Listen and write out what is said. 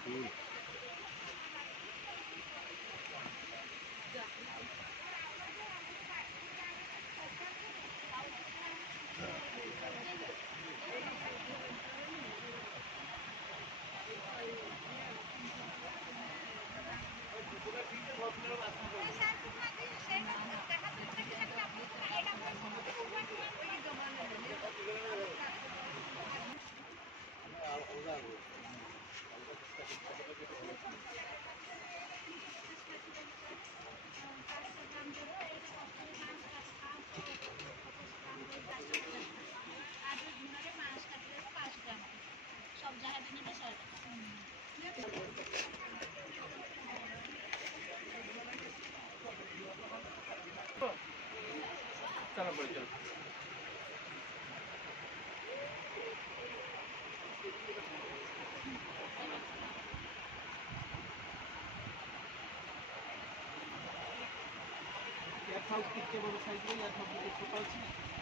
ফুল সব জায়গা দিনে সব চলো বলে চলো या थाउ कितने बड़े साइज में या थाउ कितने छोटा है